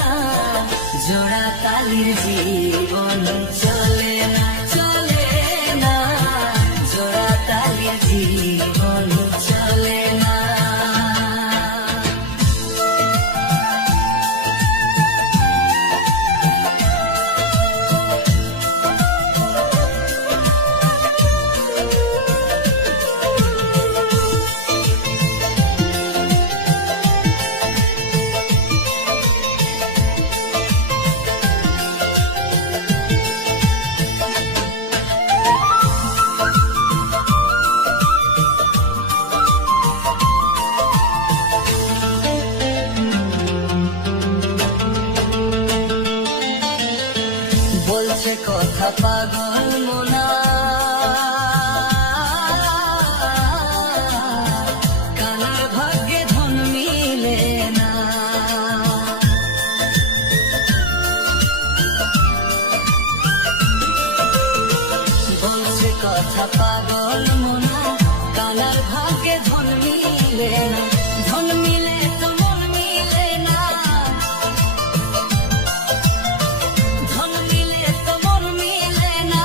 না, জোড়া তালির জীবন চলে না, চলে না, জোড়া তালির জীবন চলে না। বলছে কথা পাগল মোনা, কানার ভাগ্যে ধন মিলে না। বলছে কথা পাগল মোনা, কানার ভাগ্যে ধন মিলে না। ধন মিলে তো মন মিলে না, ধন মিলে তো মন মিলে না,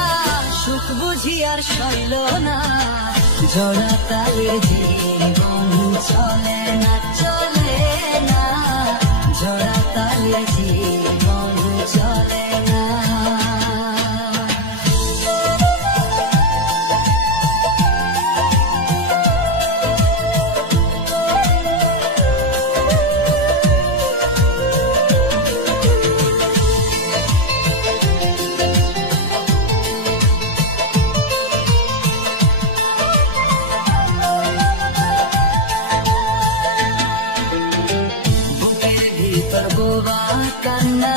সুখ বুঝি আর সইল না, জোড়া তালের জীবন চলে না, চলে না, জোড়া তালের জীবন চলে না। বুকের ভিতর বোবা কান্না,